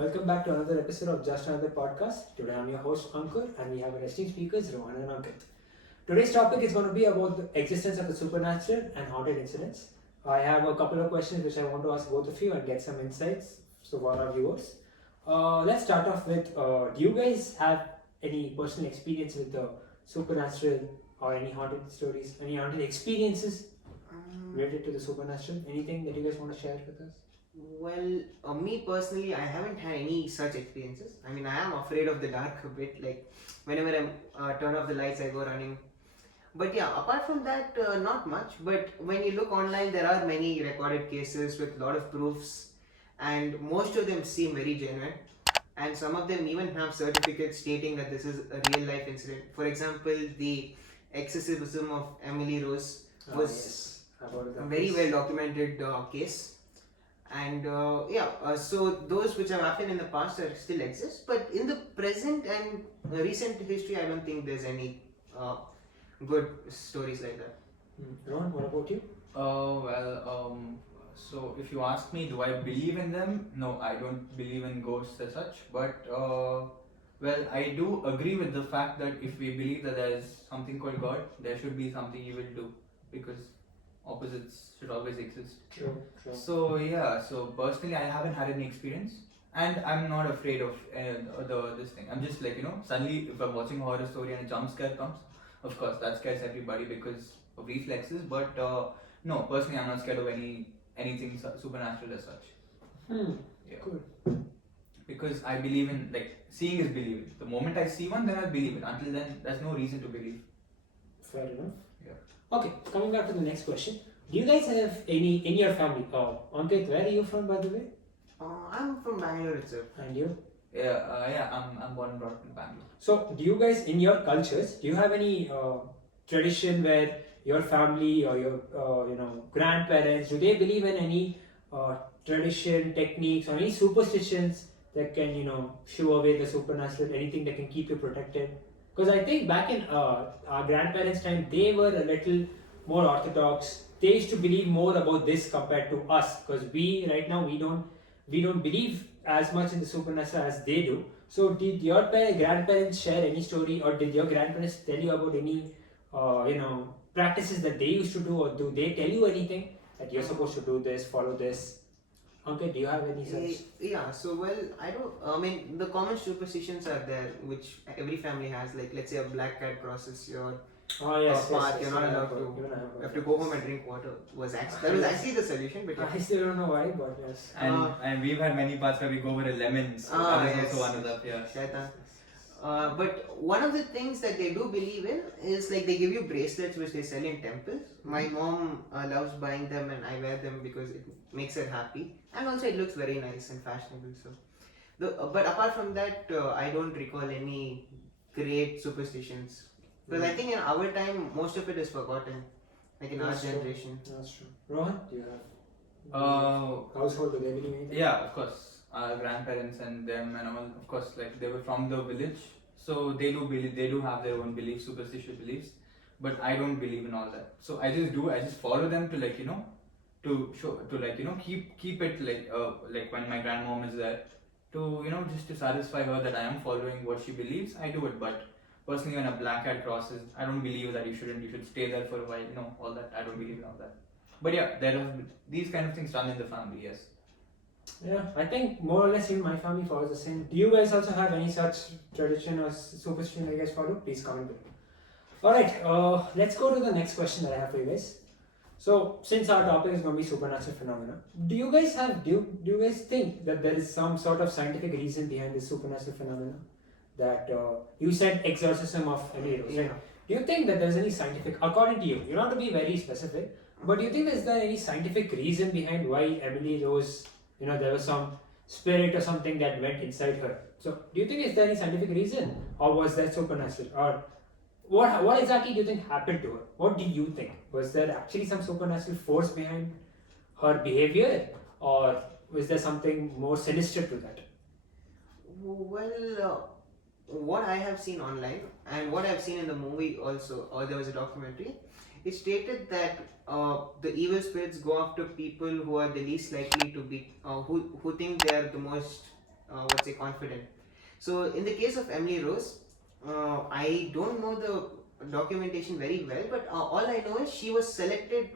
Welcome back to another episode of Just Another Podcast. Today I'm your host Ankur and we have our esteemed speakers Rohan and Ankit. Today's topic is going to be about the existence of the supernatural and haunted incidents. I have a couple of questions which I want to ask both of you and get some insights for our viewers. Let's start off with do you guys have any personal experience with the supernatural or any haunted stories, any haunted experiences related to the supernatural? Anything that you guys want to share with us? Well, me personally, I haven't had any such experiences. I mean, I am afraid of the dark a bit. Like, whenever I turn off the lights, I go running. But yeah, apart from that, not much. But when you look online, there are many recorded cases with a lot of proofs, and most of them seem very genuine. And some of them even have certificates stating that this is a real life incident. For example, the exorcism of Emily Rose was Yes. I've heard of a that very case. well documented case. And so those which have happened in the past are still exist, but in the present and recent history, I don't think there's any good stories like that. Rohan, what about you? So if you ask me, do I believe in them? No, I don't believe in ghosts as such. But I do agree with the fact that if we believe that there is something called God, there should be something evil too, because opposites should always exist. True. So personally, I haven't had any experience, and I'm not afraid of this thing. I'm just suddenly if I'm watching a horror story and a jump scare comes, of course that scares everybody because of reflexes. But no, personally, I'm not scared of anything supernatural as such. Yeah. Good. Because I believe in seeing is believing. The moment I see one, then I believe it. Until then, there's no reason to believe. Fair enough. Yeah. Okay, coming back to the next question. Do you guys have any in your family? Ankit, where are you from, by the way? I'm from Bangalore itself. And you? I'm born and brought up in Bangalore. So, do you guys, in your cultures, do you have any tradition where your family or your grandparents, do they believe in any tradition, techniques, or any superstitions that can shoo away the supernatural? Anything that can keep you protected? Because I think back in our grandparents' time, they were a little more orthodox. They used to believe more about this compared to us. Because we right now we don't believe as much in the supernatural as they do. So did your grandparents share any story, or did your grandparents tell you about any practices that they used to do, or do they tell you anything that you're supposed to do this, follow this? Okay, do you have any such? Yeah, so I don't. I mean, the common superstitions are there, which every family has. Like, let's say a black cat crosses your path, you're not allowed to. You have to go home and drink water. That was actually the solution, but yeah. I still don't know why, but yes. And we've had many parts where we go over a lemons. That is also one of them. Yeah. Shaitan. But one of the things that they do believe in is like they give you bracelets which they sell in temples. My mom loves buying them and I wear them because it makes her happy, and also it looks very nice and fashionable. So, but apart from that, I don't recall any great superstitions because I think in our time most of it is forgotten, like in our generation. That's true. Rohan, do you have household? Do they believe anything? Yeah, of course. Our grandparents and them and all, of course, they were from the village, so they do believe, they do have their own beliefs, superstitious beliefs, but I don't believe in all that. So I just follow them to keep it like when my grandmom is there, to just to satisfy her that I am following what she believes, I do it. But personally, when a black cat crosses, I don't believe that you should stay there for a while, all that, I don't believe in all that. But yeah, there are these kind of things done in the family, yes. Yeah, I think more or less even my family follows the same. Do you guys also have any such tradition or superstition that you guys follow? Please comment below. Alright, let's go to the next question that I have for you guys. So, since our topic is going to be supernatural phenomena, do you guys think that there is some sort of scientific reason behind this supernatural phenomena? That you said exorcism of Emily Rose, right? Do you think that there's any scientific, according to you, you don't have to be very specific, but do you think there's any scientific reason behind why Emily Rose, there was some spirit or something that went inside her? So, do you think is there any scientific reason, or was that supernatural, or what exactly do you think happened to her? What do you think? Was there actually some supernatural force behind her behavior, or was there something more sinister to that? Well, what I have seen online and what I've seen in the movie also, or there was a documentary, it stated that the evil spirits go after people who are the least likely to be, who think they are the most confident. So in the case of Emily Rose, I don't know the documentation very well, but all I know is she was selected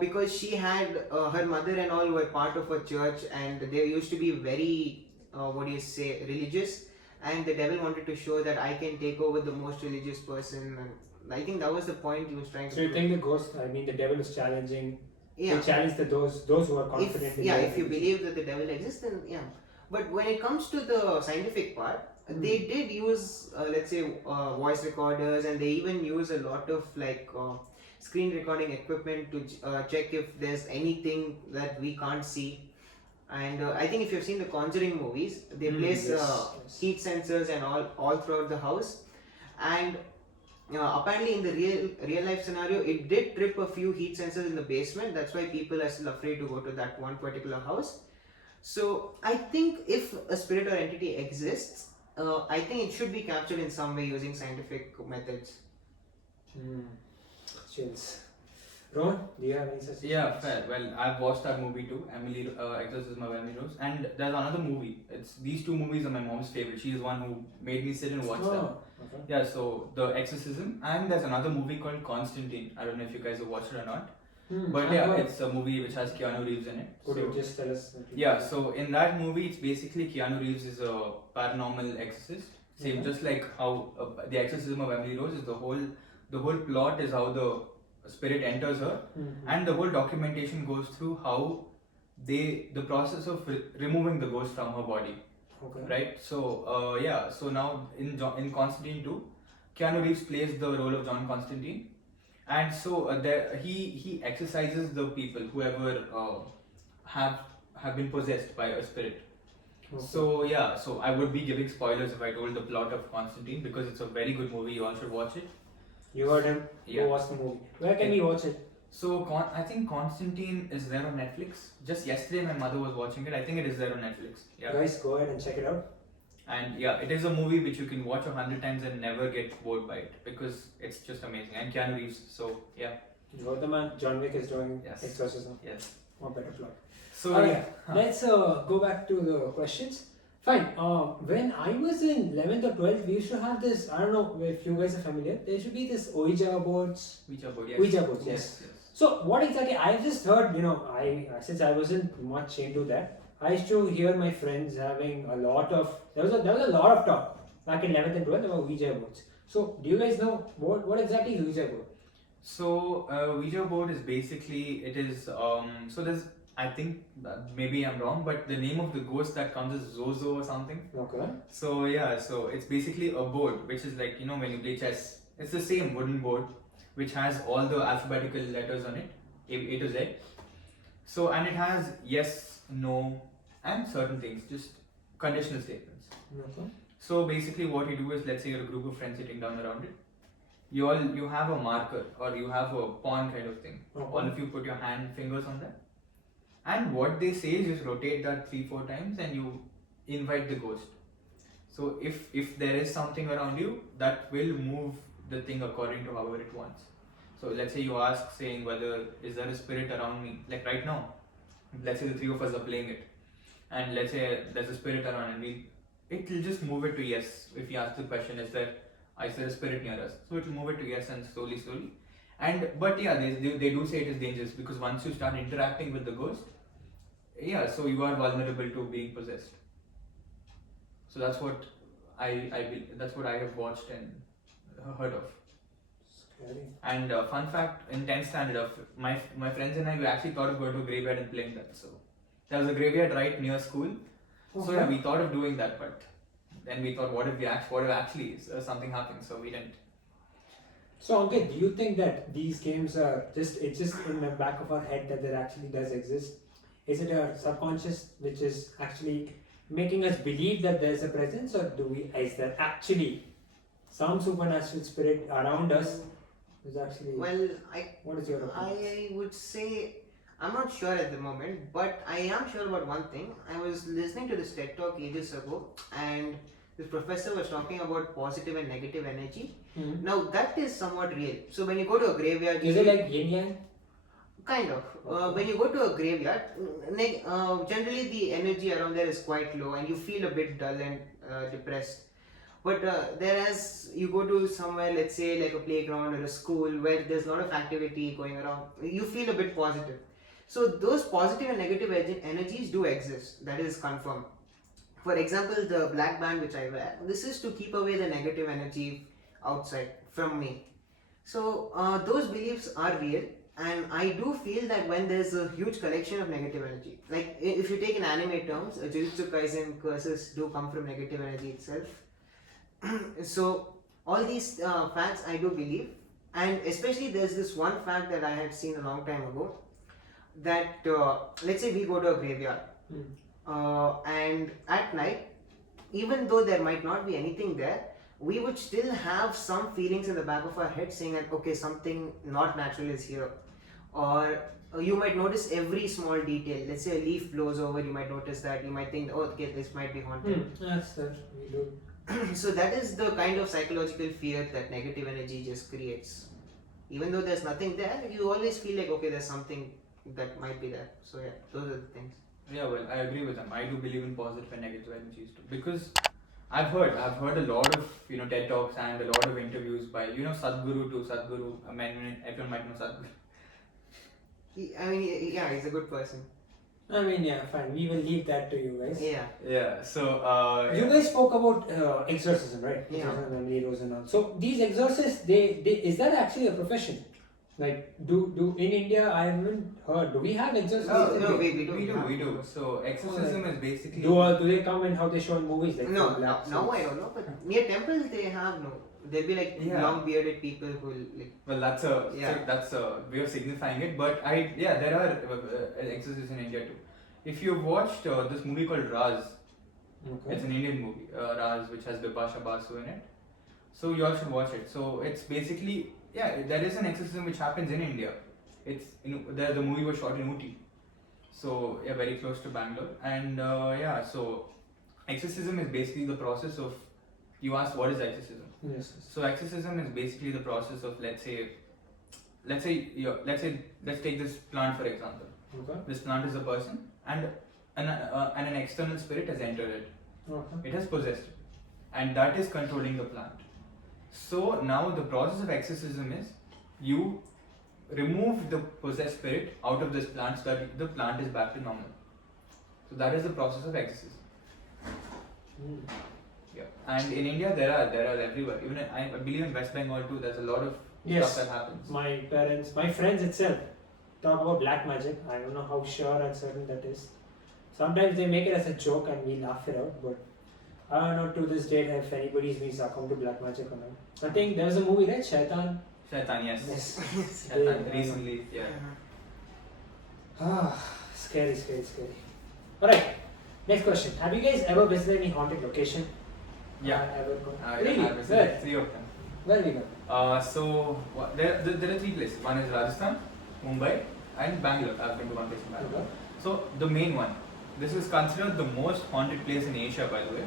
because she had her mother and all were part of a church, and they used to be very religious, and the devil wanted to show that I can take over the most religious person, and I think that was the point he was trying to So you prove. think the ghost, I mean the devil is challenging, Yeah. they challenge those who are confident in their If you religion. believe that the devil exists, then yeah. But when it comes to the scientific part, they did use voice recorders, and they even use a lot of screen recording equipment to check if there's anything that we can't see. And I think if you've seen the Conjuring movies, they place yes. heat sensors and all throughout the house, and apparently in the real life scenario, it did trip a few heat sensors in the basement. That's why people are still afraid to go to that one particular house. So I think if a spirit or entity exists, I think it should be captured in some way using scientific methods. Chills. Ron, do you have any such Yeah, experience? fair. Well, I've watched that movie too, Exorcism of Emily Rose, and there's another movie. These two movies are my mom's favorite. She's the one who made me sit and watch them. Okay. Yeah, so the Exorcism, and there's another movie called Constantine. I don't know if you guys have watched it or not, but I've yeah, heard. it's a movie which has Keanu Reeves in it. Could So- you just tell us? Yeah, so in that movie, it's basically Keanu Reeves is a paranormal exorcist. Same, Mhm. just like how the Exorcism of Emily Rose is the whole plot is how the spirit enters her, and the whole documentation goes through how the process of removing the ghost from her body, Okay. right? So so now in Constantine 2, Keanu Reeves plays the role of John Constantine, and so he exorcises the people whoever have been possessed by a spirit. Okay. So I would be giving spoilers if I told the plot of Constantine, because it's a very good movie. You all should watch it. You heard him. Yeah. Go watch the movie. Where can we watch it? So I think Constantine is there on Netflix. Just yesterday my mother was watching it. I think it is there on Netflix. Yeah. Guys, go ahead and check it out. And yeah, it is a movie which you can watch 100 times and never get bored by it, because it's just amazing. And Keanu Reeves, so yeah. You're the man. John Wick is doing Yes. Exorcism. Yes. What better plot? So Oh, yeah. yeah. Let's go back to the questions. Fine. When I was in 11th or 12th, we used to have this. I don't know if you guys are familiar. There should be this Ouija boards. Ouija Board, yes. Ouija boards, yes. So what exactly? I just heard. Since I wasn't much into that, I used to hear my friends having a lot of. There was a lot of talk back in 11th and 12th about Ouija boards. So do you guys know what exactly is Ouija board? So Ouija Board is basically, it is so there's, I think maybe I'm wrong, but the name of the ghost that comes is Zozo or something. Okay. So yeah, so it's basically a board which is like, when you play chess, it's the same wooden board which has all the alphabetical letters on it, A to Z. So, and it has yes, no, and certain things, just conditional statements. Okay. So basically what you do is, let's say you're a group of friends sitting down around it. You have a marker, or you have a pawn kind of thing. Okay. All of you put your fingers on that. And what they say is just rotate that 3-4 times and you invite the ghost. So if there is something around you, that will move the thing according to however it wants. So let's say you ask saying whether is there a spirit around me, like right now. Let's say the three of us are playing it, and let's say there's a spirit around, and it will just move it to yes. If you ask the question, is there a spirit near us? So it will move it to yes, and slowly. But yeah, they do say it is dangerous, because once you start interacting with the ghost, yeah, so you are vulnerable to being possessed. So that's what that's what I have watched and heard of. Scary. And fun fact, in 10th standard, my friends and I, we actually thought of going to a graveyard and playing that. So there was a graveyard right near school. So yeah, we thought of doing that, but then we thought, what if actually something happens? So we didn't. So Ankit, do you think that these games are it's just in the back of our head that there actually does exist? Is it a subconscious which is actually making us believe that there's a presence, or is there actually some supernatural spirit around us who's actually? Well, What is your opinion? I would say I'm not sure at the moment, but I am sure about one thing. I was listening to this TED talk ages ago, and this professor was talking about positive and negative energy. Mhm. Now that is somewhat real. So when you go to a graveyard, Is it like yin yang? Kind of. When you go to a graveyard, generally the energy around there is quite low and you feel a bit dull and depressed. But whereas you go to somewhere, let's say like a playground or a school where there's a lot of activity going around, you feel a bit positive. So those positive and negative energies do exist. That is confirmed. For example, the black band which I wear, this is to keep away the negative energy outside from me. So those beliefs are real, and I do feel that when there's a huge collection of negative energy, like if you take in anime terms, Jujutsu Kaisen curses do come from negative energy itself. So all these facts I do believe, and especially there's this one fact that I had seen a long time ago, that let's say we go to a graveyard, and at night, even though there might not be anything there, we would still have some feelings in the back of our head saying that okay, something not natural is here. Or you might notice every small detail. Let's say a leaf blows over, you might notice that. You might think, oh, okay, this might be haunted. That's that we do. So that is the kind of psychological fear that negative energy just creates. Even though there's nothing there, you always feel like okay, there's something that might be there. So yeah, those are the things. Yeah, well, I agree with them. I do believe in positive and negative energies too, because I've heard a lot of TED talks and a lot of interviews by Sadhguru to Sadhguru. I mean, everyone might know Sadhguru. Yeah, he's a good person. I mean, yeah, fine. We will leave that to you guys. Yeah. Yeah. So You guys spoke about exorcism, right? Yeah. Exorcism, Emily Rose and all. So these exorcists, they is that actually a profession? Like, do in India? I haven't heard. Do we have exorcists? No, we we do. So exorcism is basically. Do they come and how they show in movies? Like No, black now suits? I don't know, but near temples they have no. There'll be like long bearded people who will like. Well, that's a way of signifying it. But there are exorcists in India too. If you've watched this movie called Raz, it's an Indian movie, Raz, which has Bipasha Basu in it. So you all should watch it. So it's basically there is an exorcism which happens in India. It's the movie was shot in Ooty, so very close to Bangalore. And so exorcism is basically the process of. You asked what is exorcism? Yes. So exorcism is basically the process of let's take this plant for example. Okay. This plant is a person, and an external spirit has entered it. Okay. It has possessed it, and that is controlling the plant. So now the process of exorcism is you remove the possessed spirit out of this plant so that the plant is back to normal. So that is the process of exorcism. Yeah, and in India there are everywhere. Even I believe in West Bengal too. There's a lot of stuff that happens. My friends itself talk about black magic. I don't know how sure and certain that is. Sometimes they make it as a joke and we laugh it out, but I don't know to this date if anybody's been succumbed to black magic or not. I think there's a movie, right? Shaitan, yes. Yes. Shaitan, recently, yeah. Scary. Alright, next question. Have you guys ever visited any haunted location? Yeah. Ever go? I Really? have visited 3 of them. Where we go? There are 3 places. One is Rajasthan, Mumbai, and Bangalore. I've been to one place in Bangalore. Okay. So the main one, this is considered the most haunted place in Asia, by the way.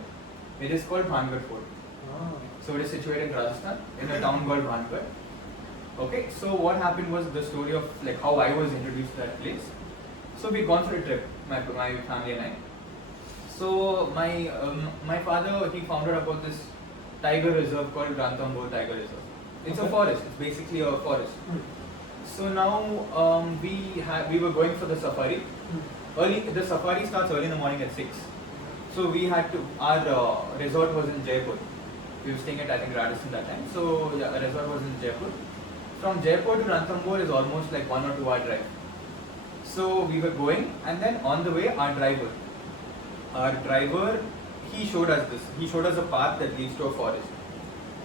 It is called Bhangar Fort. Oh. So it is situated in Rajasthan, in a town called Bhangar. Okay, so what happened was the story of like how I was introduced to that place. So we'd gone for a trip, my family and I. So my father, he found out about this tiger reserve called Ranthambore Tiger Reserve. It's a forest. It's basically a forest. So now we were going for the safari. The safari starts early in the morning at 6. So we had to. Our resort was in Jaipur. We were staying at I think Radisson that time. So our resort was in Jaipur. From Jaipur to Ranthambore is almost like 1 or 2 hour drive. So we were going, and then on the way, our driver, he showed us this. He showed us a path that leads to a forest.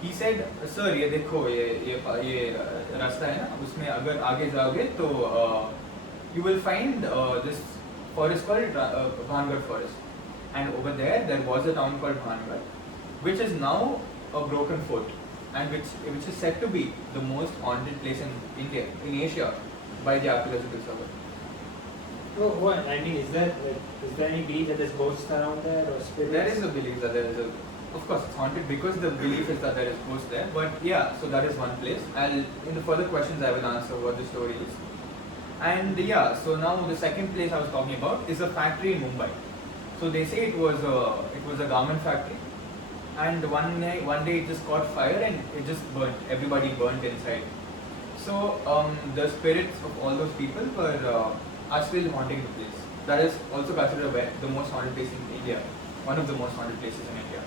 He said, "Sir, ये देखो ये रास्ता है ना, उसमें अगर आगे जाओगे तो you will find this forest called Bhangar Forest, and over there was a town called Bhangar, which is now a broken fort, and which is said to be the most haunted place in Asia by the archaeological survey." Oh, what? I mean, is there any belief that there's ghosts around there or spirits? There is a belief that there is of course it's haunted because the belief is that there is ghosts there. But yeah, so that is one place. In the further questions I will answer what the story is. And yeah, so now the second place I was talking about is a factory in Mumbai. So they say it was a garment factory, and one day it just caught fire and it just burnt. Everybody burnt inside. So the spirits of all those people are still haunting the place. That is also considered the most haunted place in India, one of the most haunted places in India.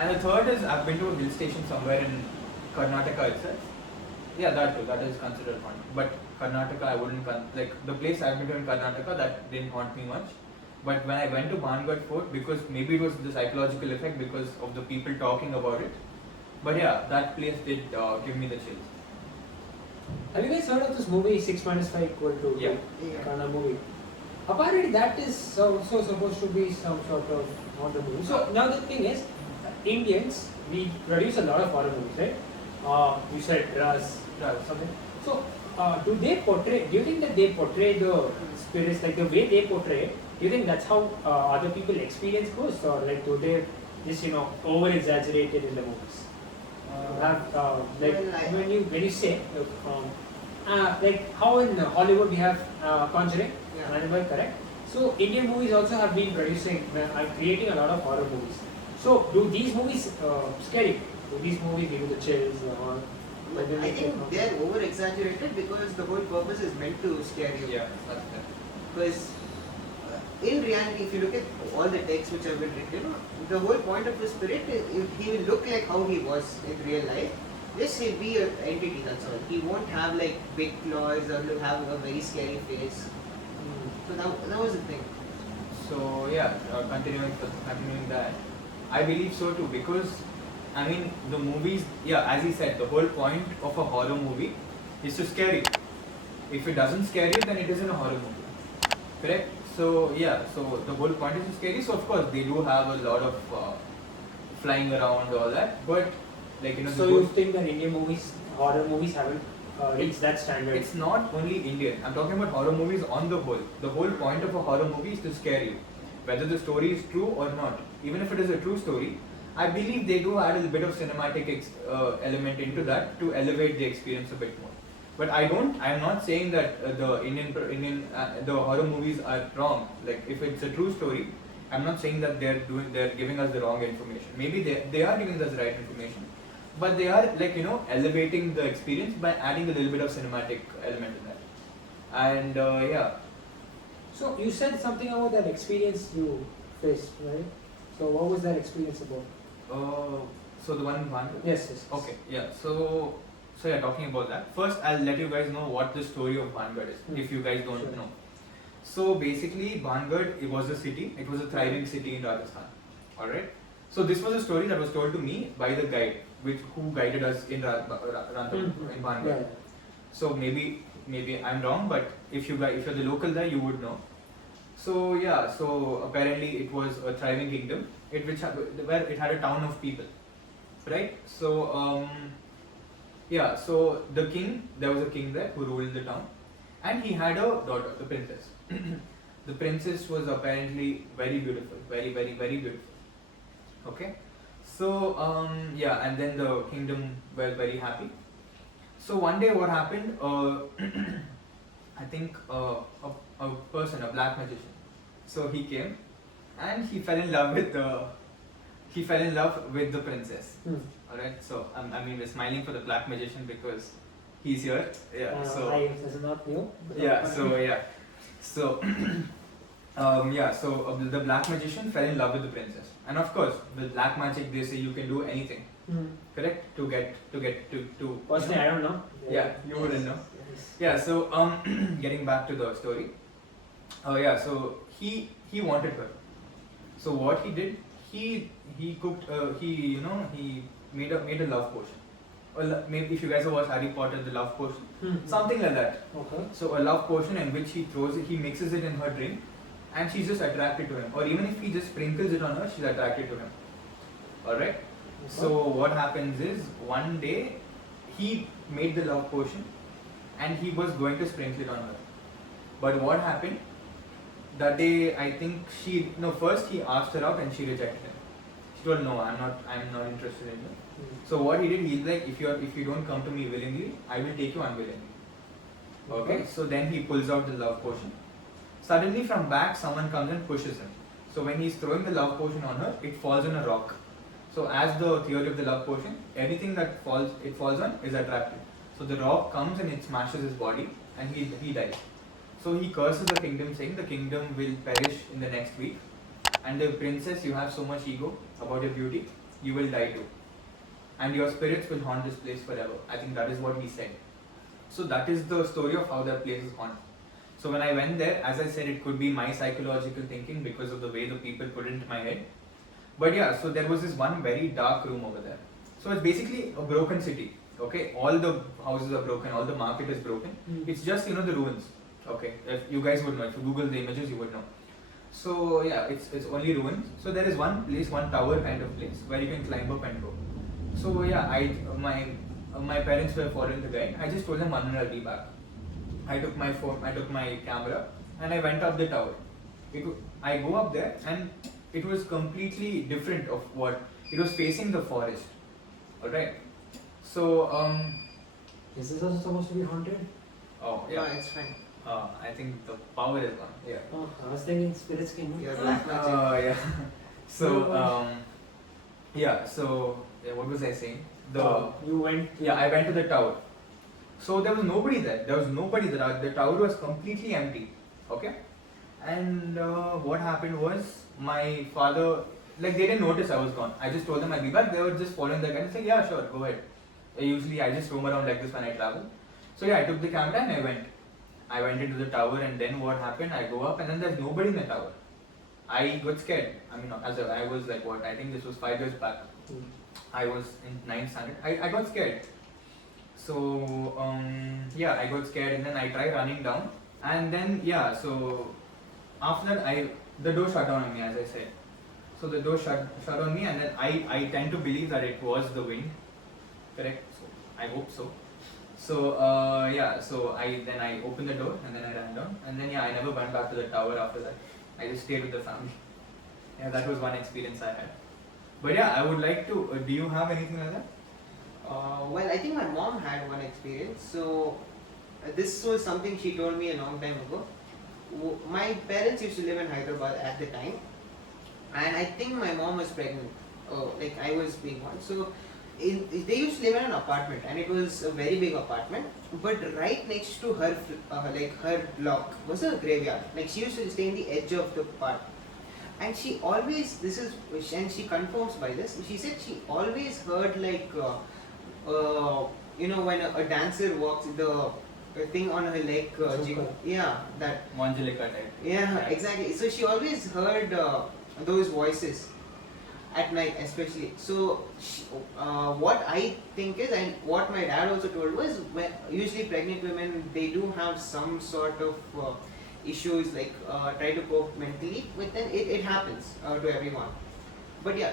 And the third is I've been to a hill station somewhere in Karnataka itself. Yeah, that too. That is considered haunted. But Karnataka, I wouldn't like the place I've been to in Karnataka that didn't haunt me much. But when I went to Bangad Fort, because maybe it was the psychological effect because of the people talking about it. But yeah, that place did give me the chills. Have you guys heard of this movie 6 minus 5 equal to Yeah. kind of movie? Apparently that is also supposed to be some sort of horror movie. So now the thing is, Indians, we produce a lot of horror movies, right? You said Raz, something. So do you think that they portray the spirits, like the way they portray it, do you think that's how other people experience ghosts, or like do they just over exaggerate it in the movies? When you say like how in Hollywood we have Conjuring, Annabelle, correct? So Indian movies also have been creating a lot of horror movies. So do these movies scare you? Do these movies give you the chills or? I think they are over exaggerated because the whole purpose is meant to scare you. Yeah, that's it. Because in reality, if you look at all the texts which have been written, the whole point of the spirit is he will look like how he was in real life. Just he'll be an entity, that's all. He won't have like big claws or he'll have a very scary face. So that was the thing. So yeah, continuing that, I believe so too, because I mean the movies, yeah, as he said, the whole point of a horror movie is to scare you. If it doesn't scare you, then it isn't a horror movie, correct? So yeah, so the whole point is to scare you. So of course they do have a lot of flying around, all that, but like So you think that Indian movies, horror movies haven't reached that standard? It's not only Indian. I'm talking about horror movies on the whole. The whole point of a horror movie is to scare you, whether the story is true or not. Even if it is a true story, I believe they do add a bit of cinematic element into that to elevate the experience a bit more. But I'm not saying that the horror movies are wrong. Like if it's a true story, I'm not saying that they're giving us the wrong information. Maybe they are giving us the right information, but they are like elevating the experience by adding a little bit of cinematic element in that. And yeah. So you said something about that experience you faced, right? So what was that experience about? So the one in Bangad? Yes. Okay, yeah. So yeah, talking about that. First, I'll let you guys know what the story of Bangad is, if you guys don't know. So basically, Bangad, it was a city. It was a thriving city in Rajasthan. All right. So this was a story that was told to me by the guide, who guided us in in Bangad. Yeah. So maybe I'm wrong, but if you're the local there, you would know. So yeah, so apparently it was a thriving kingdom, where it had a town of people, right? So yeah, so there was a king there who ruled the town, and he had a daughter, the princess. The princess was apparently very beautiful, very beautiful. Okay, so yeah, and then the kingdom were very happy. So one day, what happened? I think a person, a black magician. So he came, and he fell in love with the princess. All right. So I mean, we're smiling for the black magician because he's here. Yeah. This is not new. Yeah. So yeah. So yeah. So the black magician fell in love with the princess, and of course, with black magic, they say you can do anything. Correct? To get to. Personally, I don't know. Yeah, you wouldn't know. Yes. Yeah, so getting back to the story. Yeah, so he wanted her. So what he did, he cooked. He made a love potion. Or maybe if you guys have watched Harry Potter, the love potion, something like that. Okay. So a love potion in which he mixes it in her drink, and she's just attracted to him. Or even if he just sprinkles it on her, she's attracted to him. All right. So what happens is one day he made the love potion and he was going to sprinkle it on her. But what happened? That day I think first he asked her out and she rejected him. She told no, I'm not interested in you. So what he did, he's like, if you don't come to me willingly, I will take you unwillingly. Okay, so then he pulls out the love potion. Suddenly from back, someone comes and pushes him. So when he's throwing the love potion on her, it falls on a rock. So as the theory of the love potion, everything that falls on is attracted. So the rock comes and it smashes his body and he dies. So he curses the kingdom, saying the kingdom will perish in the next week. And the princess, you have so much ego about your beauty, you will die too. And your spirits will haunt this place forever. I think that is what he said. So that is the story of how that place is haunted. So when I went there, as I said, it could be my psychological thinking because of the way the people put it into my head. But yeah, so there was this one very dark room over there. So it's basically a broken city. Okay, all the houses are broken, all the market is broken. It's just the ruins. Okay, if you guys would know, if you Google the images, you would know. So yeah, it's only ruins. So there is one place, one tower kind of place where you can climb up and go. So yeah, my parents were following the guide. I just told them 1 minute I'll be back. I took my phone, I took my camera, and I went up the tower. I go up there, and it was completely different of what it was facing the forest. Alright. So Is this also supposed to be haunted? oh No, yeah. it's fine. I think the power is gone. Yeah. Oh, I was thinking spirits came. Your black magic. Yeah. So yeah. So what was I saying? You went. Yeah, I went to the tower. So there was nobody there. The tower was completely empty. Okay. And what happened was my father, like they didn't notice I was gone. I just told them I'll be back. They were just following the guy and saying, yeah, sure, go ahead. Usually I just roam around like this when I travel. So yeah, I took the camera and I went. I went into the tower and then what happened? I go up and then there's nobody in the tower. I got scared. I mean, I was like what? I think this was 5 years back. I was in 9th standard. I got scared. So yeah, I got scared and then I tried running down and then yeah. So after that, the door shut down on me, as I said. So the door shut on me and then I tend to believe that it was the wind. Correct? So I hope so. So yeah, so I opened the door and then I ran down and then yeah, I never went back to the tower after that. I just stayed with the family. Yeah, that was one experience I had. But yeah, I would like to. Do you have anything like that? Well, I think my mom had one experience. So this was something she told me a long time ago. My parents used to live in Hyderabad at the time, and I think my mom was pregnant. Like I was being born. So they used to live in an apartment, and it was a very big apartment. But right next to her, like her block, was a graveyard. Like she used to stay in the edge of the park. And she always, and she confirms by this, she said she always heard like, when a dancer walks, the thing on her leg, yeah, that. Manjalika type. Yeah, exactly. So she always heard those voices at night especially. So what I think is, and what my dad also told was, usually pregnant women, they do have some sort of issues like try to cope mentally, but then it happens to everyone. But yeah,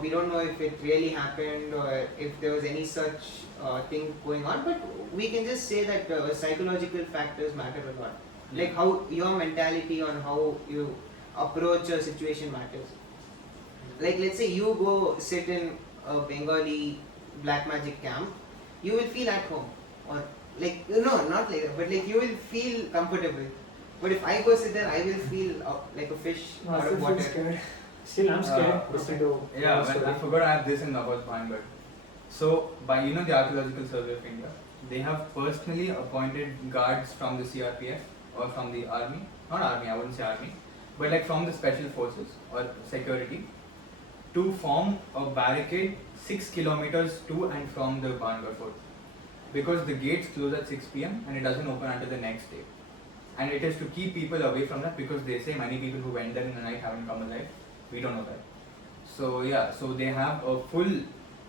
we don't know if it really happened or if there was any such thing going on, but we can just say that psychological factors matter a lot. Like how your mentality on how you approach a situation matters. Like let's say you go sit in a Bengali black magic camp, you will feel at home, or like no, not like that, but like you will feel comfortable. But if I go sit there, I will feel like a fish out of water. Scared. Still, I'm scared. Yeah, well, I forgot to add this in about Bhangar. So, by the Archaeological Survey of India, they have personally appointed guards from the CRPF or from the army, not army, I wouldn't say army, but like from the special forces or security, to form a barricade 6 kilometers to and from the Bhangar fort. Because the gates close at 6 p.m. and it doesn't open until the next day. And it is to keep people away from that because they say many people who went there in the night haven't come alive. We don't know that. So yeah, so they have a full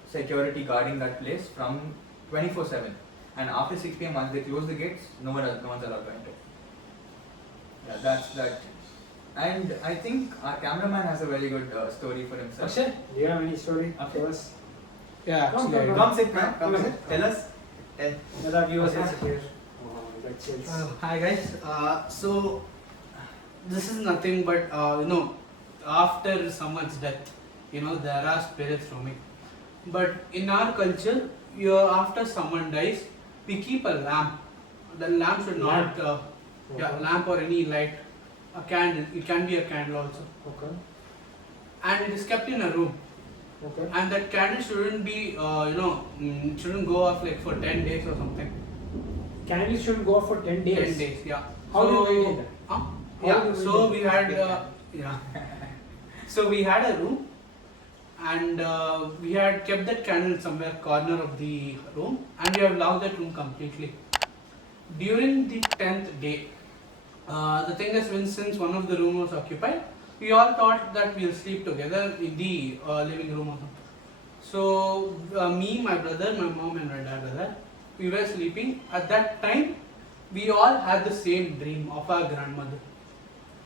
security guarding that place from 24/7. And after 6 p.m. once they close the gates, no one's allowed to enter. Yeah, that's that. And I think our cameraman has a very good story for himself. Akshay, do you have any story for us? Yeah, Come, actually, Come sit, man. Come sit. Tell us. Let our viewers also hear. That's it. hi guys. So this is nothing but after someone's death, there are spirits roaming. But in our culture, after someone dies, we keep a lamp The lamp should not. Okay. Lamp or any light. A candle. It can be a candle also. Okay. And it is kept in a room. Okay. And that candle shouldn't be, shouldn't go off like for 10 days or something. Candles shouldn't go off for 10 days. 10 days, yeah. How do you maintain that? Huh? How Yeah, do you so maintain we had, yeah. So we had a room, and we had kept that candle somewhere corner of the room, and we have locked that room completely. During the 10th day, the thing is, since one of the room was occupied, we all thought that we'll sleep together in the living room or something. So me, my brother, my mom and my dad were there. We were sleeping. At that time, we all had the same dream of our grandmother.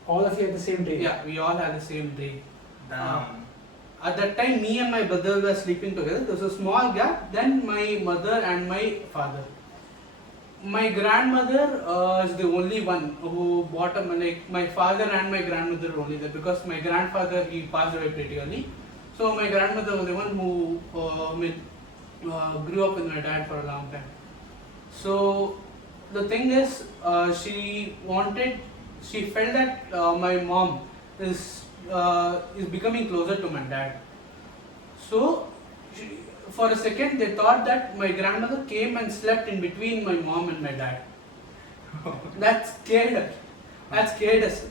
All of you had the same dream? Yeah, we all had the same dream. Damn. At that time, me and my brother were sleeping together. There was a small gap. Then my mother and my father. My grandmother is the only one who bought like my father and my grandmother were only there, because my grandfather, he passed away pretty early. So my grandmother was the one who grew up with my dad for a long time. So the thing is, she felt that my mom is becoming closer to my dad. So for a second they thought that my grandmother came and slept in between my mom and my dad. That scared her. That scared us.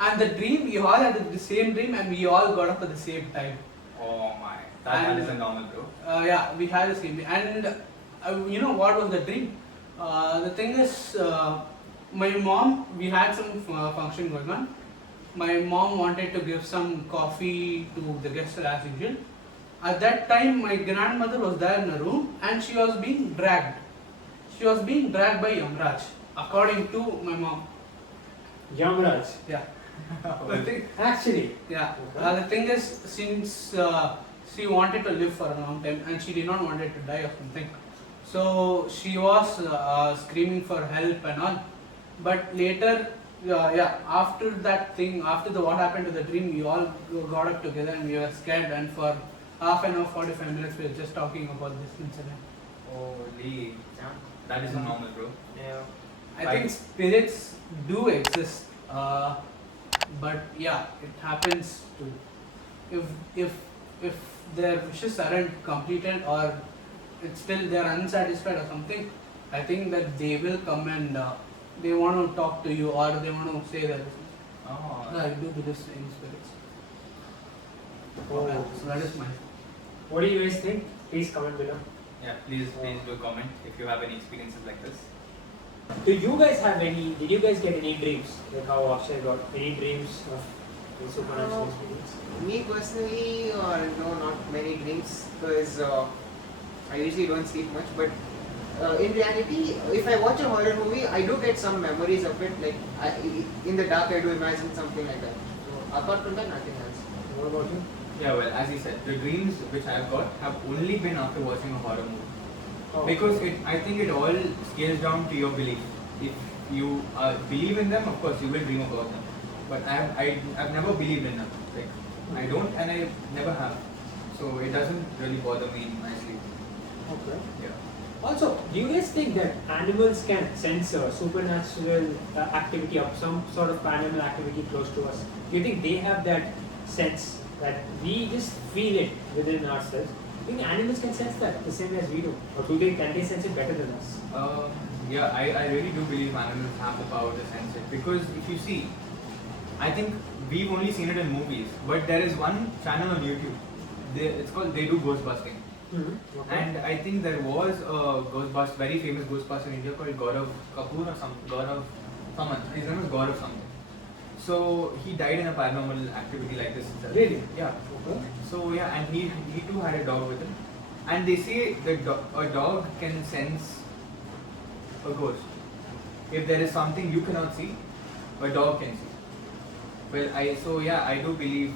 And the dream, we all had the same dream, and we all got up at the same time. Oh my. That is a normal, bro. Yeah, we had the same. And you know what was the dream? The thing is, my mom, we had some function going on. My mom wanted to give some coffee to the guests as usual. At that time, my grandmother was there in a room, and she was being dragged. She was being dragged by Yamraj, according to my mom. Yamraj? Yeah. Actually? Yeah. Okay. The thing is, since she wanted to live for a long time and she did not want to die or something, so she was screaming for help and all. But later, after that thing, after what happened to the dream, we all got up together and we were scared, and for half an hour, 45 minutes, we were just talking about this incident. Holy. Yeah. That is a normal, bro. Yeah. I think spirits do exist, but yeah, it happens to, if their wishes aren't completed, or it's still they're unsatisfied or something, I think that they will come and they want to talk to you, or they want to say that I do believe in spirits. Oh. So that is my. What do you guys think? Please comment below. Yeah, please do comment if you have any experiences like this. Do you guys have any, did you guys get any dreams? Like how Akshay got any dreams of the supernatural experience? Me personally, no, not many dreams, because I usually don't sleep much. But in reality, if I watch a horror movie, I do get some memories of it. Like in the dark, I do imagine something like that. So apart from that, nothing else. What about you? Yeah, well, as he said, the dreams which I have got have only been after watching a horror movie. Oh. Because I think it all scales down to your belief. If you believe in them, of course, you will dream about them. But I've never believed in them. Like, I don't, and I never have. So it doesn't really bother me in my sleep. Okay. Yeah. Also, do you guys think that animals can sense supernatural activity or some sort of paranormal activity close to us? Do you think they have that sense that we just feel it within ourselves? Do you think animals can sense that the same as we do? Or can they sense it better than us? Yeah, I really do believe animals have the power to sense it. Because if you see, I think we've only seen it in movies. But there is one channel on YouTube. It's called They Do Ghost Busting. Mm-hmm. Okay. And I think there was a very famous Ghostbuster in India called Gaurav Kapoor or someone. His name was Gaurav something. So he died in a paranormal activity like this itself. Really? Yeah. Okay. So yeah, and he too had a dog with him. And they say that a dog can sense a ghost. If there is something you cannot see, a dog can see. Well, I do believe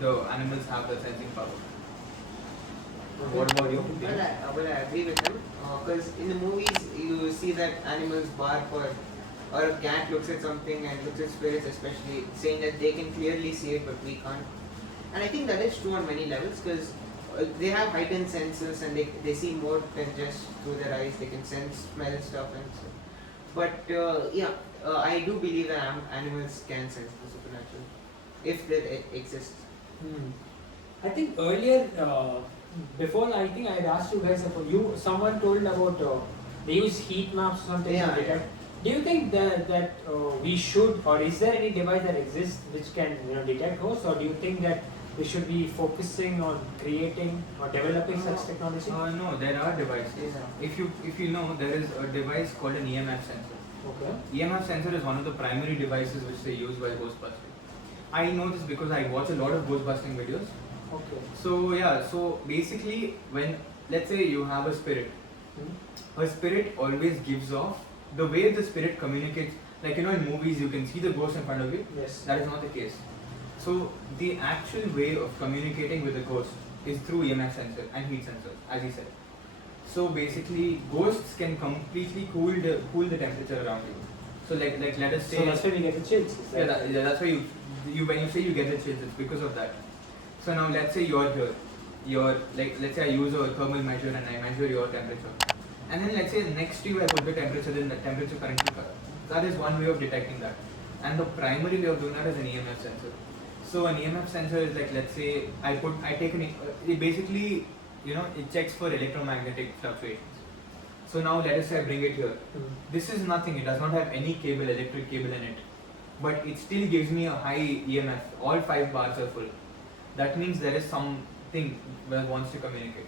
the animals have the sensing power. What about you? Well, I agree with him, because in the movies you see that animals bark, or a cat looks at something and looks at spirits, especially saying that they can clearly see it but we can't. And I think that is true on many levels, because they have heightened senses and they see more than just through their eyes. They can sense, smell stuff and so. But I do believe that animals can sense the supernatural if it exists. I think earlier, before I think I had asked you guys about someone told about they use heat maps or something Yeah, to detect. Do you think that we should, or is there any device that exists which can detect ghosts, or do you think that we should be focusing on creating or developing such technology? No, there are devices. Yeah. If you know, there is a device called an EMF sensor. Okay. EMF sensor is one of the primary devices which they use while ghostbusting. I know this because I watch a lot of ghostbusting videos. Okay. So yeah, so basically when, let's say you have a spirit, a spirit always gives off, the way the spirit communicates, like in movies you can see the ghost in front of you. Yes. That is not the case. So the actual way of communicating with the ghost is through EMF sensor and heat sensors, as he said. So basically ghosts can completely cool the temperature around you. So like let us say, So that's why we get the chills. that's why you when you say you get the chills, it's because of that. So now let's say you're here, let's say I use a thermal measure and I measure your temperature, and then let's say next to you I put the temperature, then the temperature currently that is one way of detecting that, and the primary way of doing that is an EMF sensor. So an EMF sensor is like, let's say it basically it checks for electromagnetic fluctuations. So now let us say I bring it here. This is nothing, it does not have any electric cable in it, but it still gives me a high EMF. All 5 bars are full. That means there is something that wants to communicate.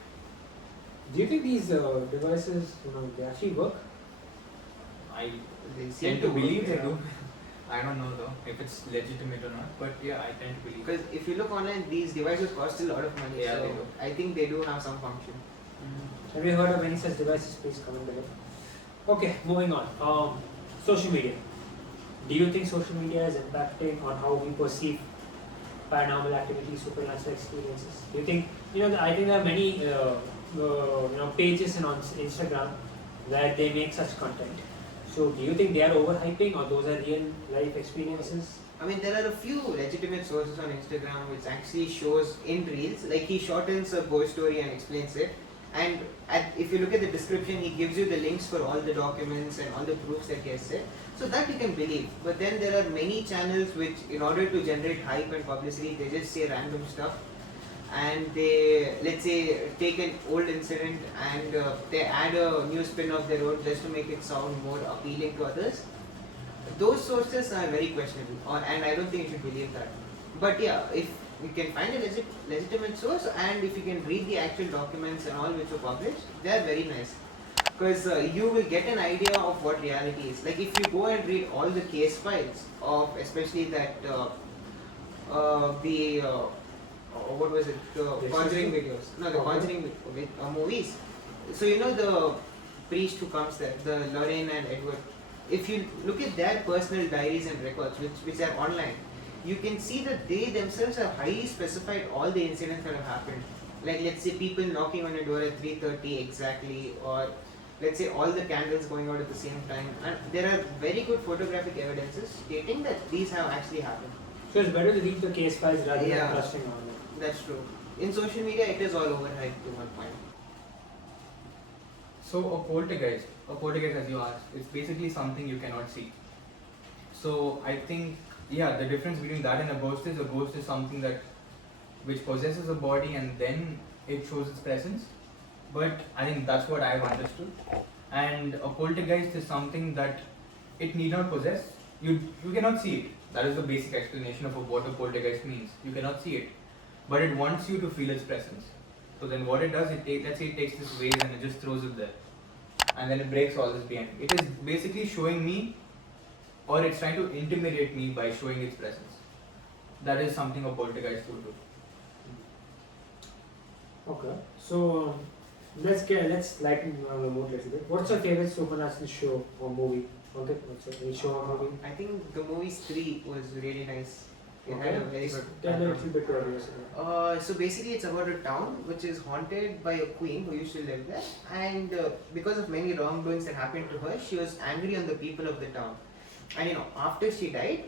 Do you think these devices, they actually work? I They seem tend to work, believe they yeah. do. I don't know though if it's legitimate or not, but yeah, I tend to believe. Because if you look online, these devices cost a lot of money. Yeah, so they do. I think they do have some function. Have you heard of any such devices? Please comment below. Okay, moving on. Social media. Do you think social media is impacting on how we perceive paranormal activity, supernatural experiences? Do you think, I think there are many, pages on Instagram where they make such content. So do you think they are overhyping, or those are real life experiences? I mean, there are a few legitimate sources on Instagram which actually shows in reels. Like he shortens a ghost story and explains it. And if you look at the description, he gives you the links for all the documents and all the proofs that he has said. So that you can believe. But then there are many channels which, in order to generate hype and publicity, they just say random stuff. And they, let's say, take an old incident and they add a new spin of their own just to make it sound more appealing to others. Those sources are very questionable, and I don't think you should believe that. But yeah, if you can find a legitimate source, and if you can read the actual documents and all which were published, they are very nice. Because you will get an idea of what reality is. Like if you go and read all the case files of, especially that what was it? The Conjuring videos. No, the Conjuring movies. So the priest who comes there, the Lorraine and Edward. If you look at their personal diaries and records, which are online, you can see that they themselves have highly specified all the incidents that have happened. Like let's say people knocking on a door at 3:30 exactly, or let's say all the candles going out at the same time. And there are very good photographic evidences stating that these have actually happened. So it's better to read the case files rather than Yeah. trusting on it. That's true. In social media, it is all overhyped to one point. So a poltergeist as you asked, it's basically something you cannot see. So I think, yeah, the difference between that and a ghost is something that which possesses a body and then it shows its presence. But I think that's what I've understood. And a poltergeist is something that it need not possess. You cannot see it. That is the basic explanation of what a poltergeist means. You cannot see it, but it wants you to feel its presence. So then what it does, let's say it takes this vase and it just throws it there, and then it breaks all this behind. It is basically showing me, or it's trying to intimidate me by showing its presence. That is something a poltergeist would do. Okay, so let's lighten the mood a little bit. What's your favorite supernatural show or movie? Okay, what's your favorite show or movie? I think the movie's 3 was really nice. It had a very good Tell me a little bit about yourself. So basically it's about a town which is haunted by a queen who used to live there, and because of many wrongdoings that happened to her, she was angry on the people of the town. And after she died,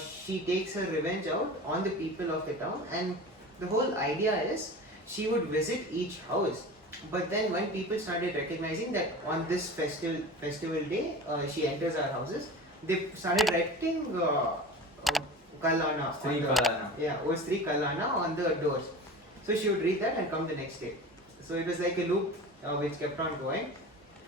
she takes her revenge out on the people of the town, and the whole idea is she would visit each house But then when people started recognizing that on this festival day, she enters our houses, they started writing Kalana. Sri on the- Kalana. Yeah, was Sri Kalana on the doors. So she would read that and come the next day. So it was like a loop which kept on going.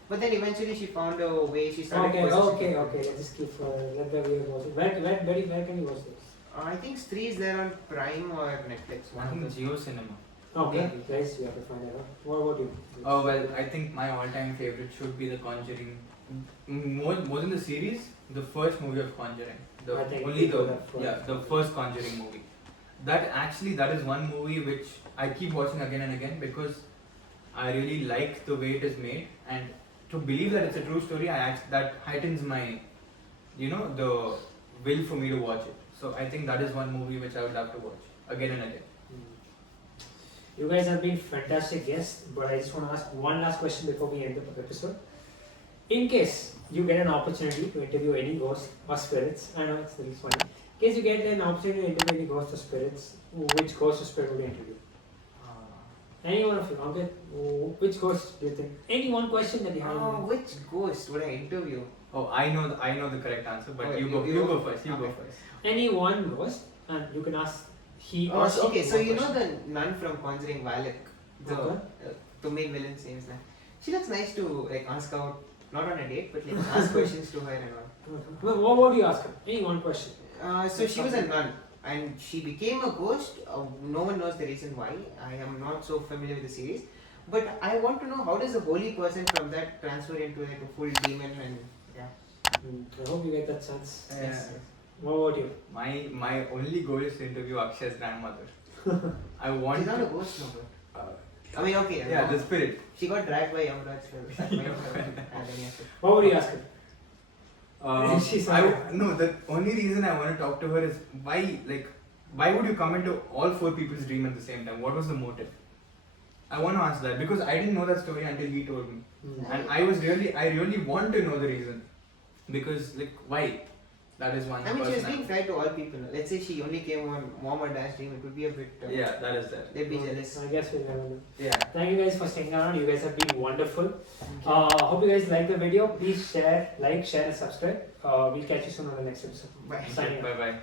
But then eventually she found a way. She started. Okay. Let's just keep let the viewer watch it. Where can you watch this? I think Sri is there on Prime or Netflix. I One think of the Geo Cinema. Okay, Maybe. guys, you have to find it out. What about you? Oh well, I think my all-time favorite should be The Conjuring. More than the series, the first movie of Conjuring. I think Only people the have fun. the first Conjuring movie. That is one movie which I keep watching again and again because I really like the way it is made, and to believe that it's a true story, that heightens my, the will for me to watch it. So I think that is one movie which I would love to watch again and again. You guys have been fantastic guests, but I just want to ask one last question before we end the episode. In case you get an opportunity to interview any ghosts or spirits, I know it's really funny. In case you get an opportunity to interview any ghosts or spirits, which ghost or spirit would you interview? Any one of you, okay? Which ghost do you think? Any one question that you have? in mind? which ghost would I interview? Oh, I know the correct answer, but Okay, you go first. You go okay. first. Any one ghost, and you can ask he or she. Okay, so one you know question. the nun from Conjuring, Valak, Okay. the main villain's name is that. She looks nice to like ask out, not on a date, but like ask questions to her and all. What would you ask her? Any one question. So she was a nun and she became a ghost. No one knows the reason why. I am not so familiar with the series, but I want to know how does a holy person from that transfer into like a full demon and yeah. I hope you get that chance. Yes. What about you? My only goal is to interview Akshay's grandmother. I want She's not a to. ghost, no, but I mean, okay. Yeah, the spirit. She got dragged by Yamraj for that. What would you ask her? She's No, the only reason I want to talk to her is why would you come into all four people's dream at the same time? What was the motive? I want to ask that because I didn't know that story until he told me, and I really want to know the reason because why? That is one. I mean, she was person being fair to all people. Let's say she only came on mom or dad's dream, it would be a bit. Yeah, that is that. They'd be jealous. I guess we'll never know. Yeah. Thank you guys for staying around. You guys have been wonderful. Hope you guys like the video. Please share, and subscribe. We'll catch you soon on the next episode. Bye. Signing off. Bye bye.